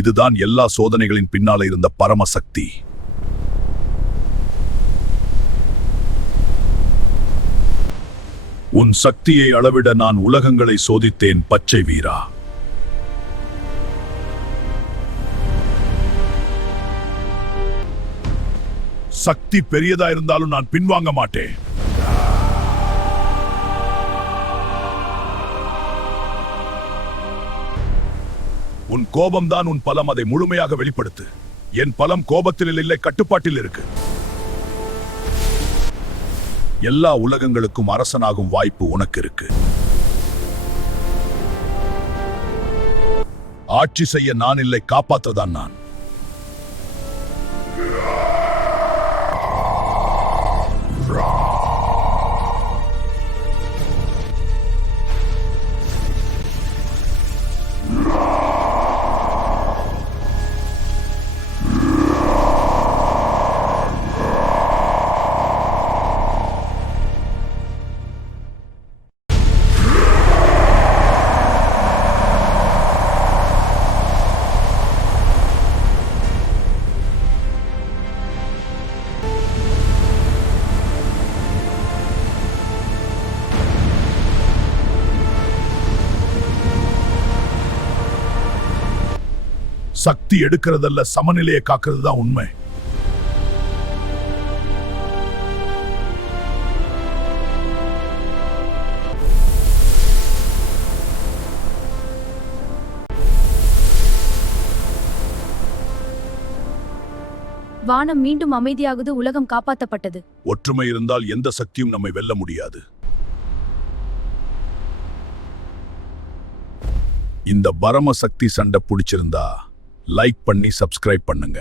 இதுதான் எல்லா சோதனைகளின் பின்னால இருந்த பரமசக்தி. உன் சக்தியை அளவிட நான் உலகங்களை சோதித்தேன் பச்சை வீரா. சக்தி பெரியதா இருந்தாலும் நான் பின்வாங்க மாட்டேன். உன் கோபம்தான் உன் பலம், அதை முழுமையாக வெளிப்படுத்து. என் பலம் கோபத்தில் இல்லை, கட்டுப்பாட்டில் இருக்கு. எல்லா உலகங்களுக்கும் அரசனாகும் வாய்ப்பு உனக்கு இருக்கு. ஆட்சி செய்ய நான் இல்லை, காப்பாற்றதான் நான். சக்தி எடுக்கிறதல்ல, சமநிலையை காக்கிறது தான் உண்மை. வானம் மீண்டும் அமைதியாகுது, உலகம் காப்பாற்றப்பட்டது. ஒற்றுமை இருந்தால் எந்த சக்தியும் நம்மை வெல்ல முடியாது. இந்த பரம சக்தி சண்டை பிடிச்சிருந்தா லைக் பண்ணி சப்ஸ்கிரைப் பண்ணுங்க.